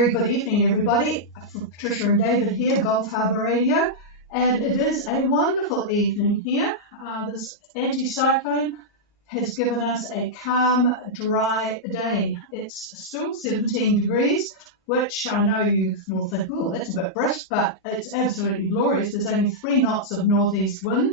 very good evening, everybody. Patricia and David here, Gulf Harbour Radio, and it is a wonderful evening here. This anticyclone has given us a calm, dry day. It's still 17 degrees, which I know you will think, oh, that's a bit brisk, but it's absolutely glorious. There's only 3 knots of northeast wind.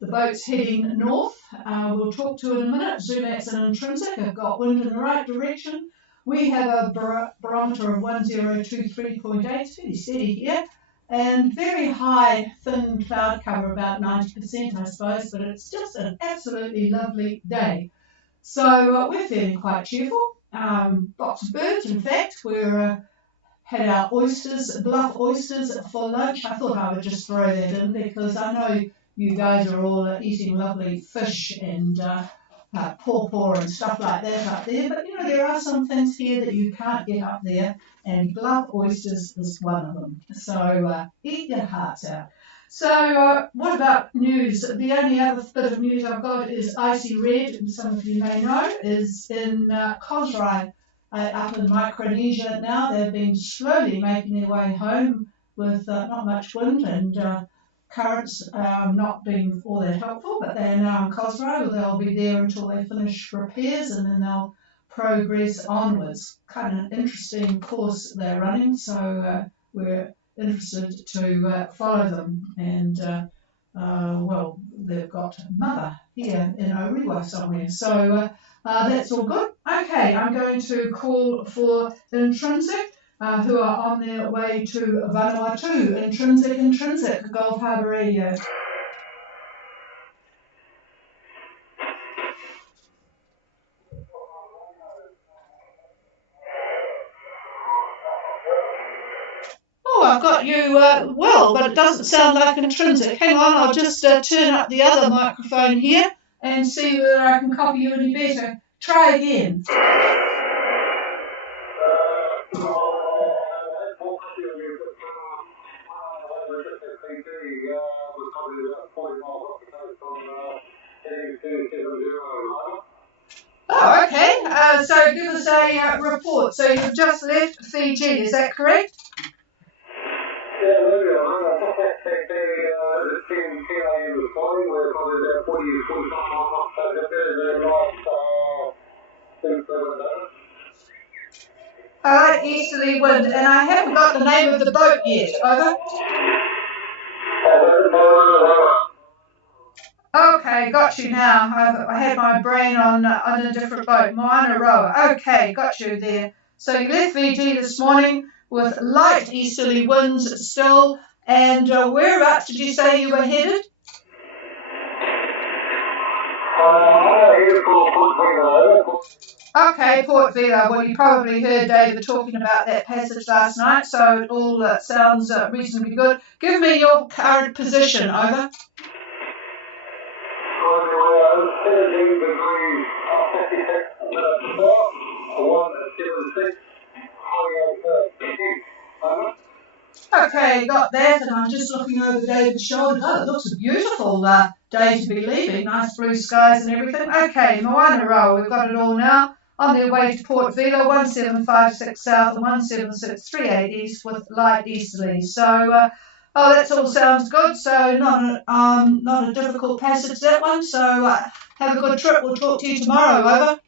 The boat's heading north. We'll talk to in a minute. Zumax and Intrinsic have got wind in the right direction. We have a barometer of 1023.8, it's pretty steady here, and very high, thin cloud cover, about 90%, I suppose, but it's just an absolutely lovely day. So we're feeling quite cheerful. Lots of birds, in fact. We're had our oysters, bluff oysters, for lunch. I thought I would just throw that in because I know you guys are all eating lovely fish and pawpaw and stuff like that up there, but you know, there are some things here that you can't get up there, and bluff oysters is one of them. So eat your hearts out. So what about news? The only other bit of news I've got is Icy Red, and some of you may know, is in Kosrae up in Micronesia now. They've been slowly making their way home with not much wind and currents not being all that helpful, but they are now in Kosrae. They'll be there until they finish repairs and then they'll progress onwards. Kind of an interesting course they're running, so we're interested to follow them. And well, they've got mother here in Orewa somewhere, so that's all good. Okay, I'm going to call for Intrinsic, who are on their way to Vanuatu. Intrinsic, Gulf Harbour Radio. Oh, I've got you well, but it doesn't sound like Intrinsic. Hang on, I'll just turn up the other microphone here and see whether I can copy you any better. Try again. Oh, okay. So give us a report. So you've just left Fiji, is that correct? Yeah, maybe I just left Fiji. It's been PIM this morning. We're probably about 40 miles. So it's a very nice I like easterly wind, and I haven't got the name of the boat yet. Over. Okay, got you now. I had my brain on a different boat, Moana Roa. Okay, got you there. So you left Fiji this morning with light easterly winds still, and whereabouts did you say you were headed? Okay, Port Vila. Well, you probably heard David talking about that passage last night, so it all sounds reasonably good. Give me your current position, over. Okay, got that, and I'm just looking over David's shoulder. Oh, it looks a beautiful day to be leaving. Nice blue skies and everything. Okay, Moana Roa, we've got it all now. On their way to Port Vila, 1756 south and 17638 east with light easterly. So, oh, that all sounds good. So not a difficult passage, that one. So have a good trip. We'll talk to you tomorrow. Over.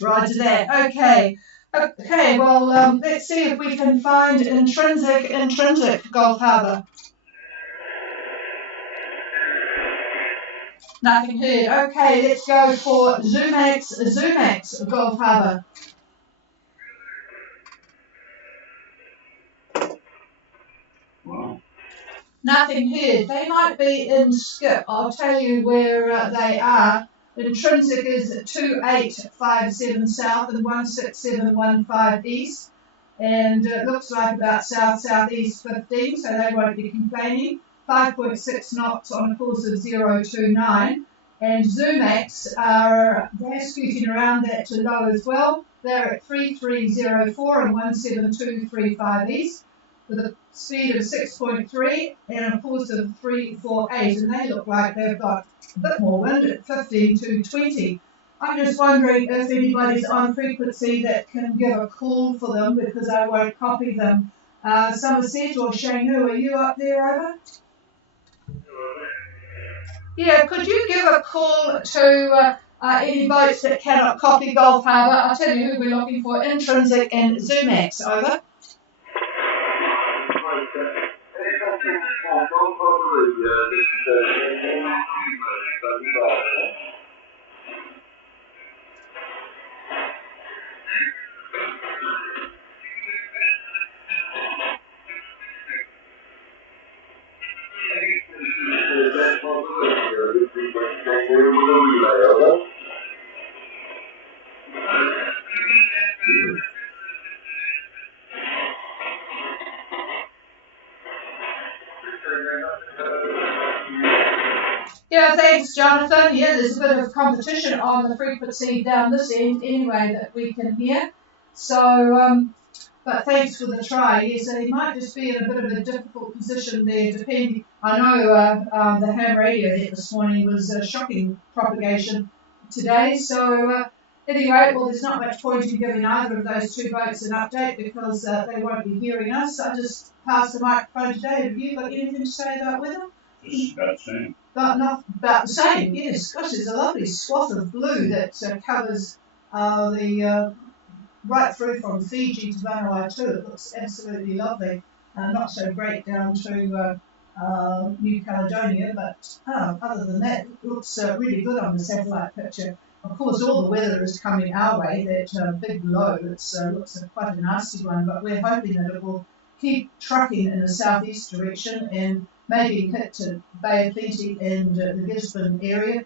Roger that. Okay. Okay, well, let's see if we can find Intrinsic Gulf Harbour. Nothing heard. Okay, let's go for Zumax Gulf Harbour. Wow. Nothing heard. They might be in Skip. I'll tell you where they are. Intrinsic is 2857 south and 16715 east, and it looks like about south-southeast 15, so they won't be complaining. 5.6 knots on a course of 029, and Zumax they're scooting around that to low as well. They're at 3304 and 17235 east, with a speed of 6.3 and a course of 348, and they look like they've got a bit more wind at 15 to 20. I'm just wondering if anybody's on frequency that can give a call for them because I won't copy them. Somerset or Shanghai, are you up there, over? Yeah, could you give a call to any boats that cannot copy Gulf Harbour? I'll tell you who we're looking for, Intrinsic and Zumax, over. Yeah, thanks, Jonathan. Yeah, there's a bit of competition on the frequency down this end anyway that we can hear. So, but thanks for the try. Yes, so he might just be in a bit of a difficult position there, depending. I know the ham radio there this morning was shocking propagation today. So, anyway, well, there's not much point in giving either of those two boats an update because they won't be hearing us. I just passed the microphone to Dave. Have you got anything to say about weather? Just about the same. But not about the same, yes. Gosh, there's a lovely swath of blue that covers the right through from Fiji to Vanuatu. It looks absolutely lovely. Not so great down to New Caledonia, but other than that, it looks really good on the satellite picture. Of course, all the weather is coming our way. That big low, it looks quite a nasty one, but we're hoping that it will keep trucking in the southeast direction and maybe hit to Bay of Plenty and the Gisborne area,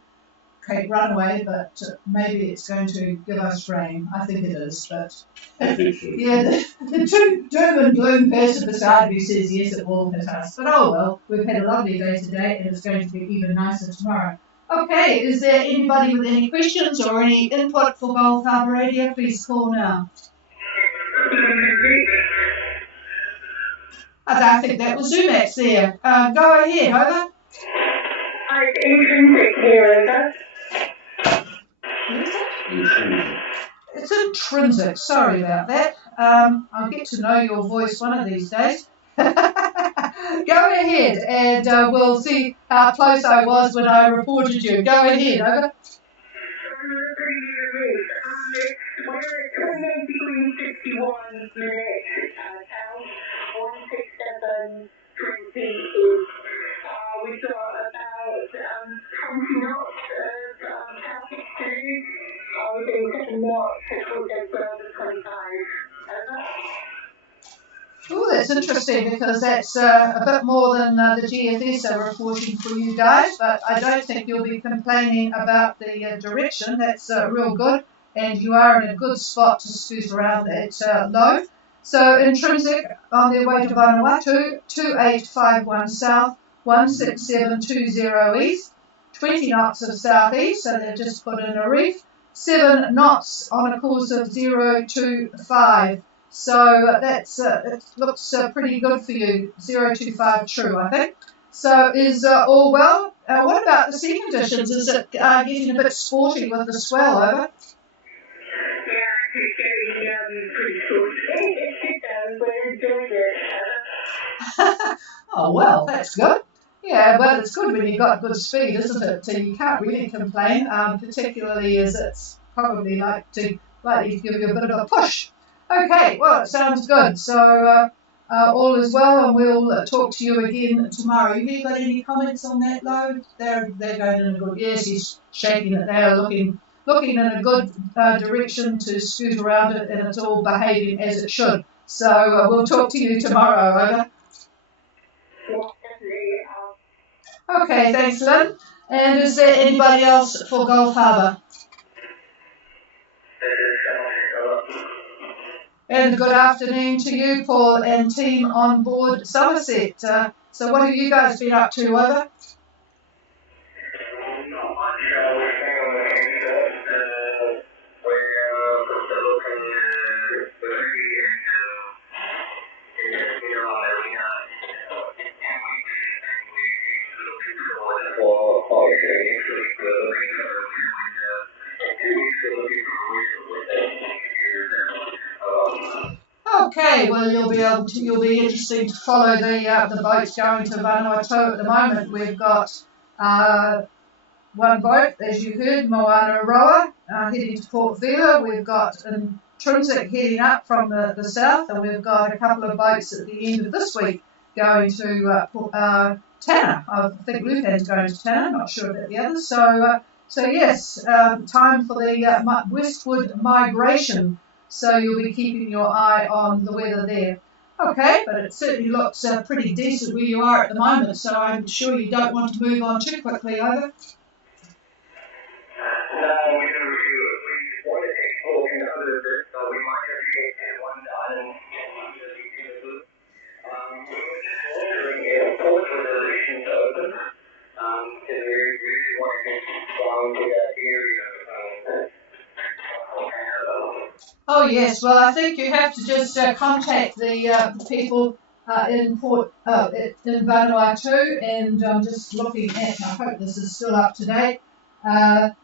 Cape Runaway, but maybe it's going to give us rain. I think it is, but yeah, the doom and gloom person beside me says yes, it will hit us. But oh well, we've had a lovely day today and it's going to be even nicer tomorrow. Okay, is there anybody with any questions or any input for Gulf Harbour Radio? Please call now. I think that was Zumax there. Go ahead, over. It's intrinsic here, over. It's intrinsic. Sorry about that. I'll get to know your voice one of these days. Go ahead, and we'll see how close I was when I reported you. Go ahead, over. We're at 28 degrees 61 minutes. South 167 20 is. We've got about 20 knots of traffic through. We're doing 7 knots towards the 25. Over. Oh, that's interesting because that's a bit more than the GFS are reporting for you guys, but I don't think you'll be complaining about the direction. That's real good, and you are in a good spot to scoot around that low. So intrinsic on their way to Vanuatu, 2851 south, 16720 east, 20 knots of southeast, so they've just put in a reef, 7 knots on a course of 025. So that's it looks pretty good for you, 025 true, I think. So is all well? What about the sea conditions? Is it getting a bit sporty with the swell, over? Yeah, it's getting pretty sporty. We're enjoying it. Oh, well, that's good. Yeah, well, it's good when you've got good speed, isn't it? So you can't really complain, particularly as it's probably likely to give you a bit of a push. Okay, well, it sounds good. So all is well, and we'll talk to you again tomorrow. Have you got any comments on that load? They're going in a good. Yes, he's shaking it. They're looking in a good direction to scoot around it, and it's all behaving as it should. So we'll talk to you tomorrow. Over. Okay, thanks, Lynn. And is there anybody else for Gulf Harbour? And good afternoon to you, Paul, and team on board Somerset. So what have you guys been up to, over? Okay, well you'll be interesting to follow the boats going to Vanuatu at the moment. We've got one boat, as you heard, Moana Roa, heading to Port Vila. We've got Intrinsic heading up from the south, and we've got a couple of boats at the end of this week going to Tanna. I think Lupan's going to Tanna, not sure about the others. So yes, time for the westward migration. So you'll be keeping your eye on the weather there. Okay, but it certainly looks pretty decent where you are at the moment, so I'm sure you don't want to move on too quickly either. Oh yes, well I think you have to just contact the people in Vanuatu, and I'm just looking at. I hope this is still up to date. Well,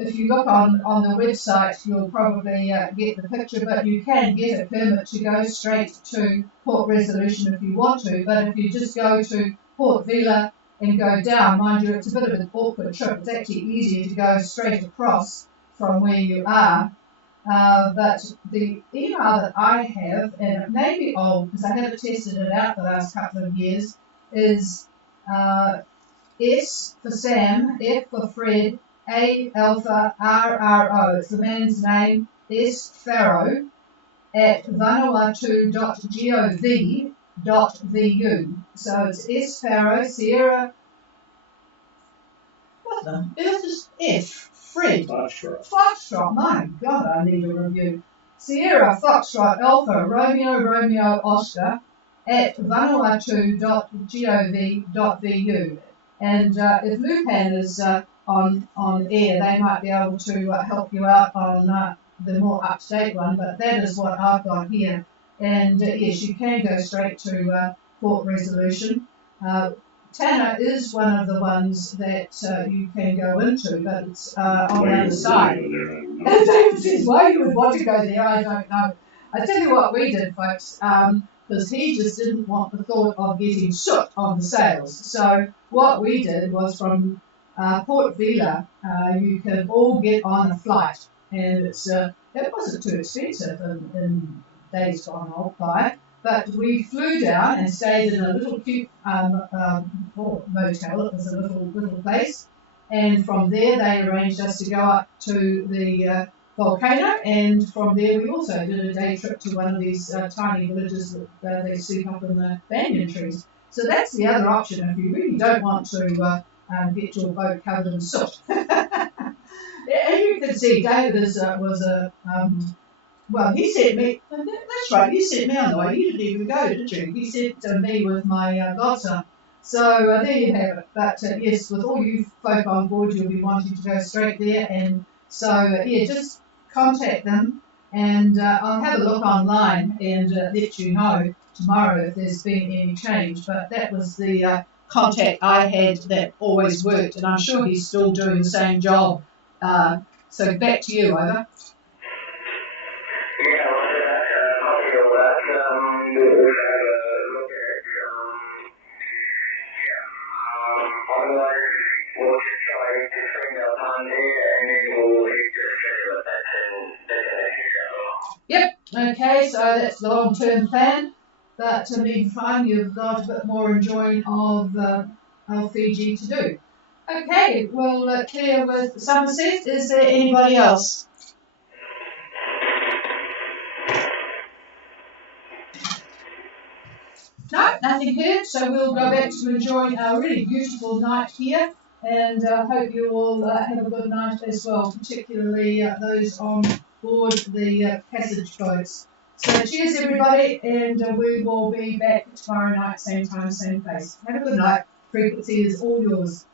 if you look on the website, you'll probably get the picture, but you can get a permit to go straight to Port Resolution if you want to. But if you just go to Port Vila and go down, mind you, it's a bit of an awkward trip. It's actually easier to go straight across from where you are. But the email that I have, and it may be old because I haven't tested it out the last couple of years, is S for Sam, F for Fred, A Alpha RRO. It's the man's name, S Farrow, at vanuatu.gov.vu. So it's S Farrow, Sierra. What the earth is F? Fred. Foxtrot. My God, I need a review. Sierra, Foxtrot, Alpha, Romeo, Oscar, at vanuatu.gov.vu. And if Lupan is on air, they might be able to help you out on the more up-to-date one, but that is what I've got here. And yes, you can go straight to Port Resolution. Tanna is one of the ones that you can go into, but it's on the other side. And David says, why you would want to go there, I don't know. I tell you what we did, folks, because he just didn't want the thought of getting soot on the sails. So what we did was from Port Vila, you can all get on a flight, and it wasn't too expensive in days gone old by. But we flew down and stayed in a little cute motel. It was a little place, and from there they arranged us to go up to the volcano, and from there we also did a day trip to one of these tiny villages that they sleep up in the banyan trees. So that's the other option if you really don't want to get your boat covered in soot. And you can see David well, he sent me, that's right, you sent me on the way, you didn't even go, did you? He sent me with my godson. So there you have it. But yes, with all you folk on board, you'll be wanting to go straight there. And so, yeah, just contact them, and I'll have a look online and let you know tomorrow if there's been any change. But that was the contact I had that always worked, and I'm sure he's still doing the same job. So back to you, over. Yep, okay, so that's the long-term plan, but meantime you've got a bit more enjoying of Fiji to do. Okay, well, clear with Somerset. Is there anybody else? No, nothing here, so we'll go back to enjoying our really beautiful night here, and hope you all have a good night as well, particularly those on board the passage boats. So cheers everybody, and we will be back tomorrow night, same time, same place. Have a good night. Frequency is all yours.